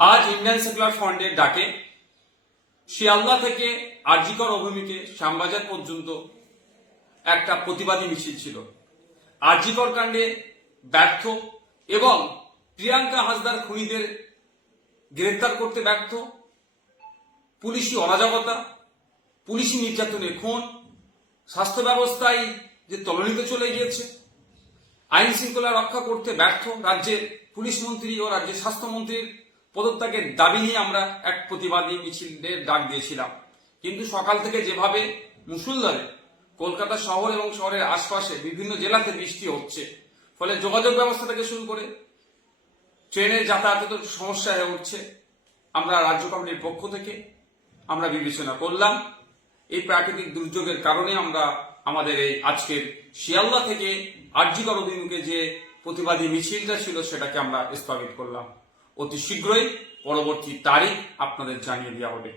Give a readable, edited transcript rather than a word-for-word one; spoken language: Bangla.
আজ ইন্ডিয়ান সেকুলার ফ্রন্টের ডাকে শিয়ালদা থেকে আরজিকর অভিমুখে শ্যামবাজার পর্যন্ত একটা প্রতিবাদী মিছিল ছিল। আরজিকর কাণ্ডে ব্যর্থ এবং প্রিয়াঙ্কা হাসদার খুনিদের গ্রেফতার করতে ব্যর্থ, পুলিশি অরাজকতা, পুলিশি নির্যাতনের খুন, স্বাস্থ্য ব্যবস্থায় যে তলানিতে চলে গিয়েছে, আইন শৃঙ্খলা রক্ষা করতে ব্যর্থ রাজ্যের পুলিশ মন্ত্রী ও রাজ্যের স্বাস্থ্যমন্ত্রীর পদত্যাগের দাবি নিয়ে আমরা এক প্রতিবাদী মিছিলের ডাক দিয়েছিলাম। কিন্তু সকাল থেকে যেভাবে মুষলধারে কলকাতা শহর এবং শহরের আশপাশে বিভিন্ন জেলাতে বৃষ্টি হচ্ছে, ফলে যোগাযোগ ব্যবস্থা থেকে শুরু করে ট্রেনের যাতায়াতের সমস্যা হয়ে উঠছে, আমরা রাজ্য কমিটির পক্ষ থেকে আমরা বিবেচনা করলাম এই প্রাকৃতিক দুর্যোগের কারণে আমরা আমাদের এই আজকের শিয়ালদা থেকে আরজিকর অভিমুখে যে প্রতিবাদী মিছিলটা ছিল সেটাকে আমরা স্থগিত করলাম। অতি শীঘ্রই পরবর্তী তারিখ আপনাদের জানিয়ে দেওয়া হবে।